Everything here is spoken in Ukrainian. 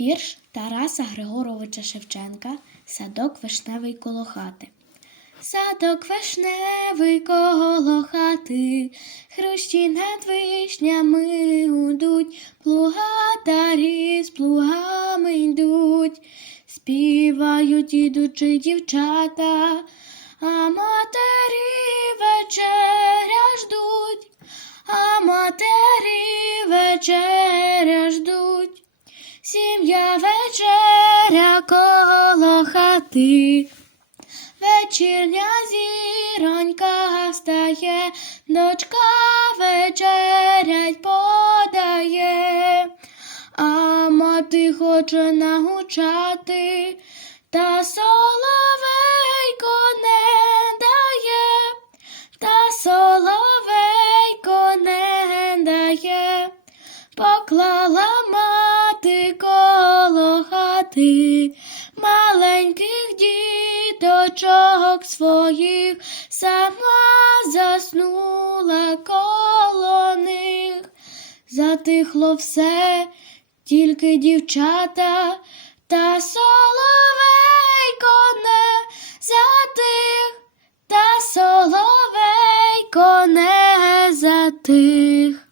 Вірш Тараса Григоровича Шевченка Садок вишневий коло хати. Садок вишневий коло хати, хрущі над вишнями гудуть, плугатарі з плугами йдуть, співають ідучи дівчата, а матері вечеря ждуть, а матері вечеря. Сім'я вечеря коло хати. Вечірня зіронька встає, дочка вечерять подає, а мати хоче нагучати, та соловейко не дає, та соловейко не дає, поклала мати хати маленьких діточок своїх, сама заснула коло них. Затихло все, тільки дівчата, та соловейко не затих, та соловейко не затих.